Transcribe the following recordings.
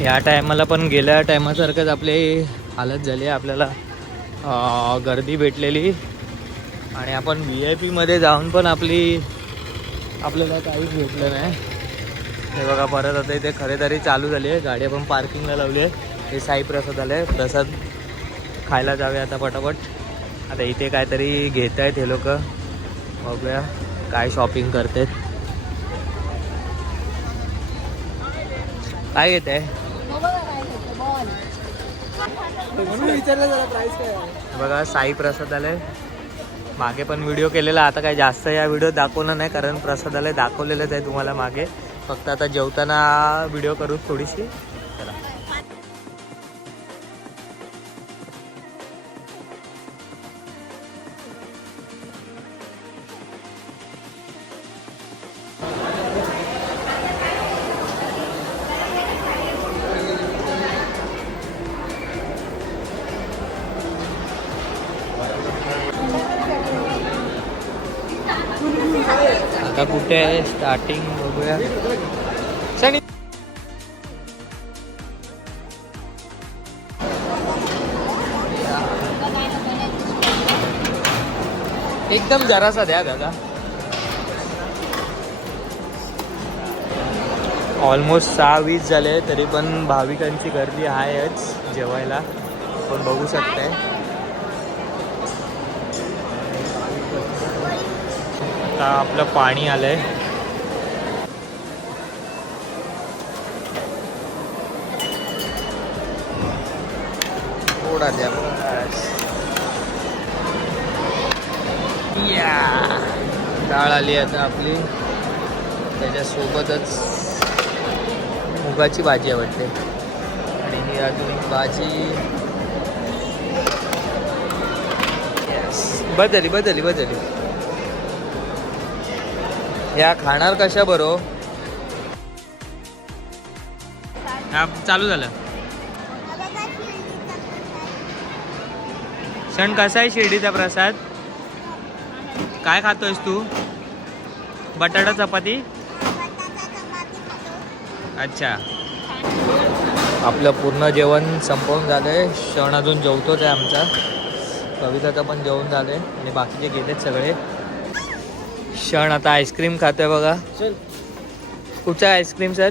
या टायमाला पण गेल्या टायमासारखंच आपली हालत झाली आहे. आपल्याला गर्दी भेटलेली आणि आपण VIP जाऊन पण आपल्याला काहीच भेटलं नाही. हे बघा परत आता इथे खरेदी चालू झाली आहे. गाडी आपण पार्किंगला लावली आहे. हे साई प्रसाद आले, प्रसाद खायला जावे आता पटापट. आता इथे काहीतरी घेत आहेत हे लोक, बघूया काय शॉपिंग करतात. काय घेत आहे बघा. साई प्रसाद आले, मागे पण व्हिडिओ केलेला. आता काय जास्त या व्हिडिओ दाखवलं नाही कारण प्रसादाला दाखवलेलंच आहे तुम्हाला मागे. फक्त आता जेवताना व्हिडिओ करू थोडीशी. चला आता कुठे आहे स्टार्टिंग बघूया. एकदम जरासा द्या दादा. ऑलमोस्ट 6:20 झाले तरी पण भाविकांची गर्दी आहेच जेवायला, पण बघू शकताय. आता आपलं पाणी आलंय. थोडा द्या या. डाळ आली आता आपली, त्याच्यासोबतच मुगाची भाजी आवडते आणि ही अजून एक भाजी. बदली या खाणार कशा बरो. चालू झालं. सण कसा आहे शिर्डीचा प्रसाद? काय खातोयस तू? बटाटा चपाती. अच्छा, आपलं पूर्ण जेवण संपवून झालंय. क्षण अजून जेवतोच आहे आमचा. कविताचं पण जेवण झालंय आणि बाकीचे गेलेत सगळे. क्षण आता आईस्क्रीम खातोय बघा. कुठचा आईस्क्रीम सर?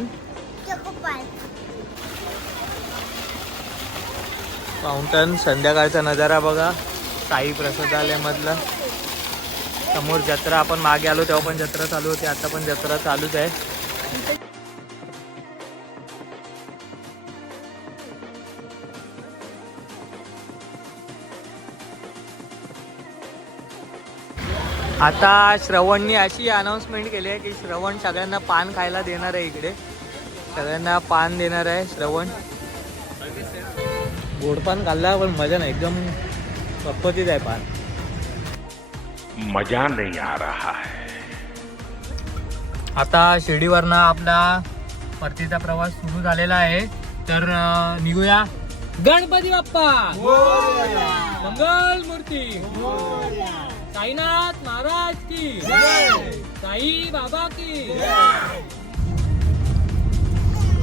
फाउंटन. संध्याकाळचा नजारा बघा साई प्रसादालयमधला. समोर जत्रा, आपण मागे आलो तेव्हा पण जत्रा चालू होती, आता पण जत्रा चालूच आहे. आता श्रवणनी अशी अनाऊन्समेंट केली आहे की श्रवण सगळ्यांना पान खायला देणार आहे. इकडे सगळ्यांना पान देणार आहे श्रवण. गोड पान खाल्ला पण मजा नाही, एकदम पप्पतीच आहे पान. मजा नहीं आ रहा है. आता शिर्डीवरनं आपला परतीचा प्रवास सुरू झालेला आहे. तर निघूया. गणपती बाप्पा मंगल मूर्ती, साईनाथ महाराज की, साई बाबा की.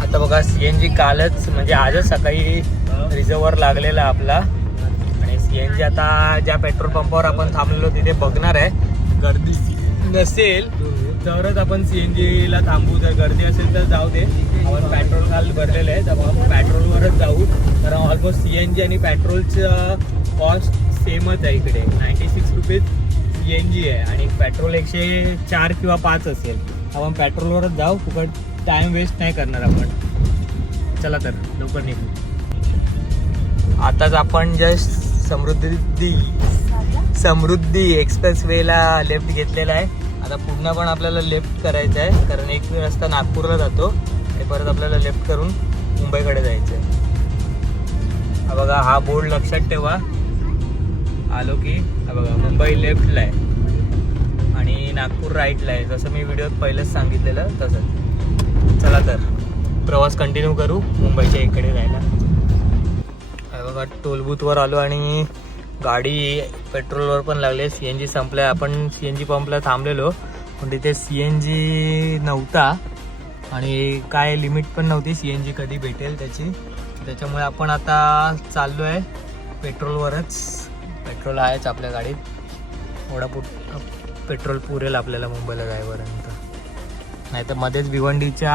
आता बघा CNG कालच म्हणजे आजच सकाळी रिझर्ववर लागलेला आपला. आणि CNG आता ज्या पेट्रोल पंपावर आपण थांबलेलो तिथे बघणार आहे. गर्दी नसेल तरच आपण CNGला थांबू. जर गर्दी असेल तर जाऊ दे. आपण पेट्रोल काल भरलेलं आहे तर आपण पेट्रोलवरच जाऊ. कारण ऑलमोस्ट CNG आणि पेट्रोलचं कॉस्ट सेमच आहे इकडे. 96 रुपीज CNG आहे आणि पेट्रोल 104 किंवा 5 असेल. आपण पेट्रोलवरच जाऊ. फुकट टाइम वेस्ट नाही करणार आपण. चला तर लवकर निघू. आताच आपण जस्ट समृद्धी एक्सप्रेस वेला लेफ्ट घेतलेला आहे. आता पुन्हा पण आपल्याला लेफ्ट करायचं आहे कारण एक रस्ता नागपूरला जातो आणि परत आपल्याला लेफ्ट करून मुंबईकडे जायचं आहे. हा बघा, हा बोर्ड लक्षात ठेवा. आलो की हा बघा, मुंबई लेफ्टला आहे आणि नागपूर राईटला आहे, जसं मी व्हिडिओत पहिलंच सांगितलेलं तसंच. चला तर प्रवास कंटिन्यू करू मुंबईच्या इकडे जायला. बघा टोलबूथवर आलो आणि गाडी पेट्रोलवर पण लागले. CNG संपलाय. आपण CNG पंपला थांबलेलो पण तिथे CNG नव्हता आणि काय लिमिट पण नव्हती CNG कधी भेटेल त्याची. त्याच्यामुळे आपण आता चाललो आहे पेट्रोलवरच. पेट्रोल आहेच आपल्या गाडीत, थोडा पेट्रोल पुरेल आपल्याला मुंबईला जाईपर्यंत. नाही तर मध्येच भिवंडीच्या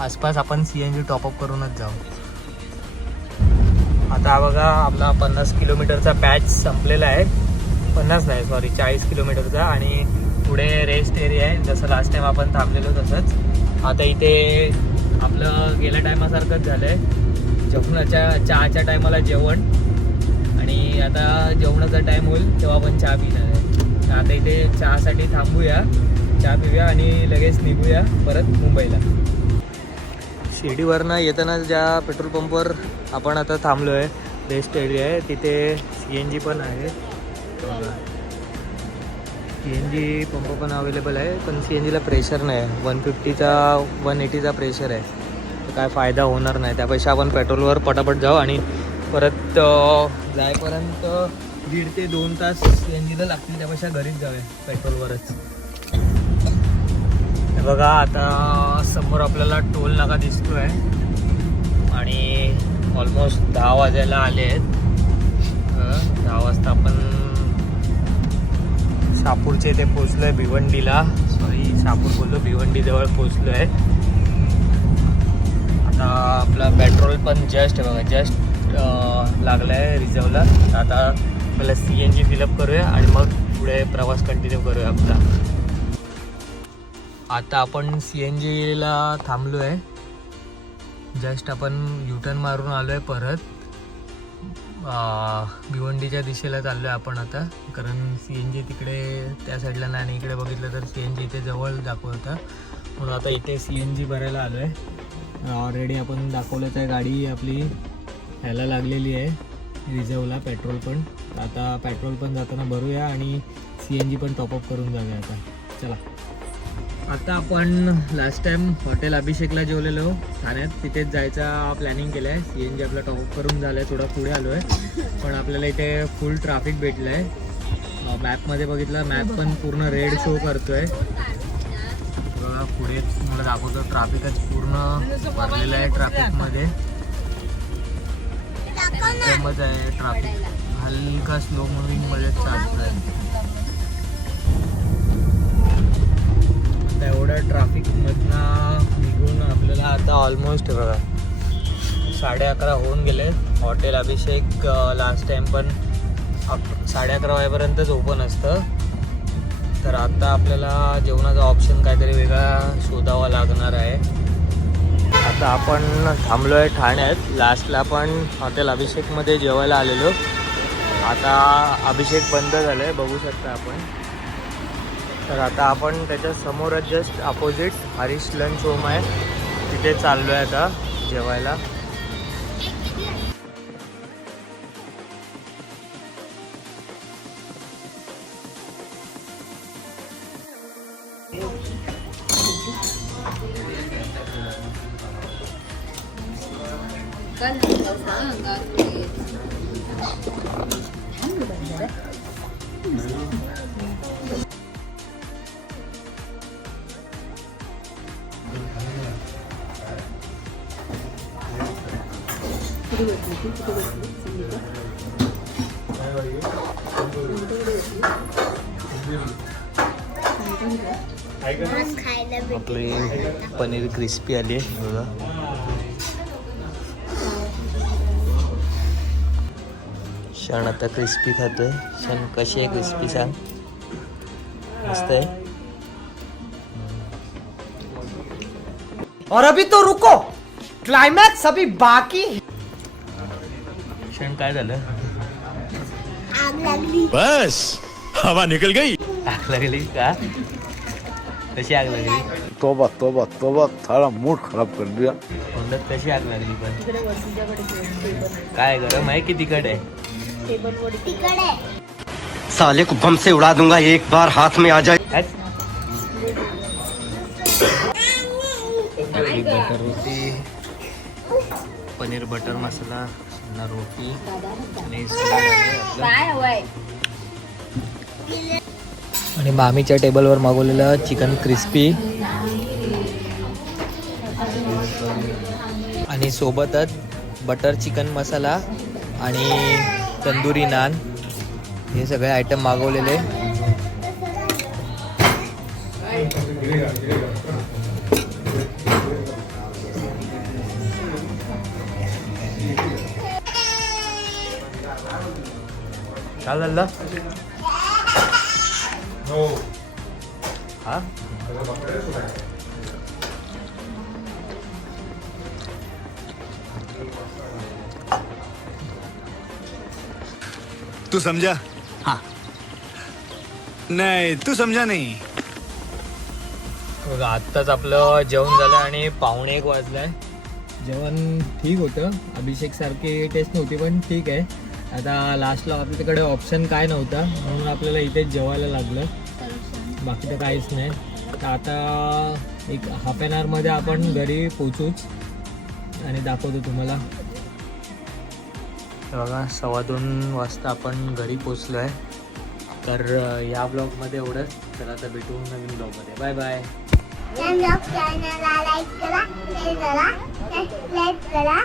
आसपास आपण CNG टॉपअप करूनच जाऊ. आता बघा आपला 50 किलोमीटरचा पॅच संपलेला आहे. 50 नाही सॉरी 40 किलोमीटरचा. आणि पुढे रेस्ट एरिया आहे, जसं लास्ट टाइम आपण थांबलेलो तसंच. आता इथे आपलं गेल्या टायमासारखंच झालं आहे, चहाच्या टायमाला जेवण, आणि आता जेवणाचा टाईम होईल तेव्हा आपण चहा पिणार आहे. आता इथे चहासाठी थांबूया, चहा पिऊया आणि लगेच निघूया परत मुंबईला. शिर्डीवरनं येताना ज्या पेट्रोल पंपवर आपण आता थांबलो आहे, रेस्ट एरिया आहे, तिथे CNG पण आहे. CNG पंप पण अवेलेबल आहे, पण CNGला प्रेशर नाही आहे. 150चा 180चा प्रेशर आहे, तर काय फायदा होणार नाही. त्यापेक्षा आपण पेट्रोलवर पटापट जाऊ आणि परत जायपर्यंत 1.5 ते 2 तास CNGला लागतील. त्यापेक्षा घरीच जाऊया पेट्रोलवरच. हे बघा आता समोर आपल्याला टोल नाका दिसतोय आणि ऑलमोस्ट 10 वाजायला आले आहेत. 10 वाजता आपण शापूरचे इथे पोचलो आहे भिवंडीला. सॉरी शापूर बोललो, भिवंडीजवळ पोचलो आहे. आता आपला पेट्रोल पण जस्ट बघा जस्ट लागला आहे रिझर्वला. आता पहिला CNG फिलअप करूया आणि मग पुढे प्रवास कंटिन्यू करूया आपला. आता आपण CNGला थांबलो आहे, जस्ट आपण U-टर्न मारून आलो आहे परत. भिवंडीच्या दिशेला चाललो आहे आपण आता, कारण CNG तिकडे त्या साईडला नाही आणि इकडे बघितलं तर CNG इथे जवळ दाखवतं. म्हणून आता इथे CNG भरायला आलो आहे. ऑलरेडी आपण दाखवलंच आहे, गाडी आपली ह्याला लागलेली आहे रिझर्वला पेट्रोल पण. आता पेट्रोल पण जाताना भरूया आणि CNG पण टॉपअप करून जाऊया आता. चला. आता आपण लास्ट टाइम हॉटेल अभिषेकला जेवलेलो ठाण्यात, तिथेच जायचा प्लॅनिंग केलं आहे. CNG आपला टॉपअप करून झालं आहे, थोडा पुढे आलो आहे, पण आपल्याला इथे फुल ट्रॅफिक भेटलं आहे. मॅपमध्ये बघितलं, मॅप पण पूर्ण रेड शो करतो आहे. बघा पुढे मला दाखवतो, ट्रॅफिकच पूर्ण भरलेलं आहे. ट्रॅफिकमध्ये एकदमच आहे ट्रॅफिक, हलका स्लो मुव्हिंगमध्ये चालतो आहे. एवढ्या ट्रॅफिकमधनं निघून आपल्याला आता ऑलमोस्ट बघा 11:30 होऊन गेले. हॉटेल अभिषेक लास्ट टाइम पण 11:30 वाजेपर्यंतच ओपन असतं. तर आता आपल्याला जेवणाचा ऑप्शन काहीतरी वेगळा शोधावा लागणार आहे. आता आपण थांबलो आहे ठाण्यात. लास्टला आपण हॉटेल अभिषेकमध्ये जेवायला आलेलो. आता अभिषेक बंद झालं आहे, बघू शकता आपण. तर आता आपण त्याच्या समोरच just opposite Harish lunch home आहे, तिथे चाललो आहे आता जेवायला. आपली पनीर क्रिस्पी आली आहे बघा. क्षण आता क्रिस्पी खातोय. क्षण कशी आहे क्रिस्पी सांग. मस्त आहे. और अभी तो रुको, क्लाइमैक्स अभी बाकी. क्षण काय झालं. आग लागली. बस हवा निकल गई. आग लागली का. कशी आग लागली. तोबा तोबा तोबा, थारा मूड खराब कर दिया. तोंडात कशी आग लागली पण. काय गरम आहे की तिखट आहे. तिकडे साले को बम से उड़ा दूंगा एक बार हाथ में आ जाए. बटर रोटी, पनीर बटर मसाला, रोटी आणि आणि मामीच्या टेबलवर मागवलेलं चिकन क्रिस्पी. आणि सोबतच बटर चिकन मसाला आणि तंदुरी नान हे सगळे आयटम मागवलेले. काय झालं हो हा तू समझा? हाँ. नहीं, तू समझा नहीं. बघा आत्ताच आपलं जेवण झालं आणि 1:45 वाजलाय. जेवण ठीक होतं, अभिषेक सारखी टेस्ट नव्हती पण ठीक आहे. आता लास्टला आपल्याकडे ऑप्शन काय नव्हता म्हणून आपल्याला इथेच जेवायला लागलं, बाकी तर काहीच नाही. तर आता एक हाफ ॲन आवरमध्ये आपण घरी पोचूच आणि दाखवतो तुम्हाला. बघा 2:15 वाजता आपण घरी पोचलो आहे. तर या ब्लॉगमध्ये एवढंच. तर आता भेटू नवीन ब्लॉगमध्ये. Bye bye. चॅनलला लाईक करा, शेअर करा, सबस्क्राईब करा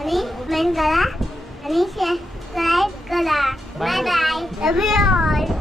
आणि कमेंट करा आणि सबस्क्राईब करा. Bye bye. Love you all.